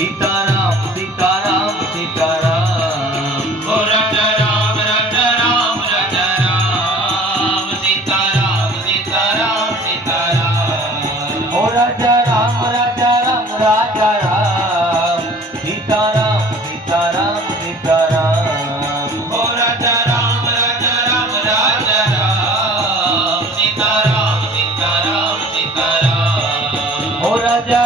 सीताराम सीताराम सीताराम। ओ रट राम रट राम रट राम सीताराम सीताराम सीताराम। ओ रट राम रट राम रट राम सीताराम सीताराम सीताराम। ओ रट राम रट राम रट राम सीताराम सीताराम सीताराम। ओ राजा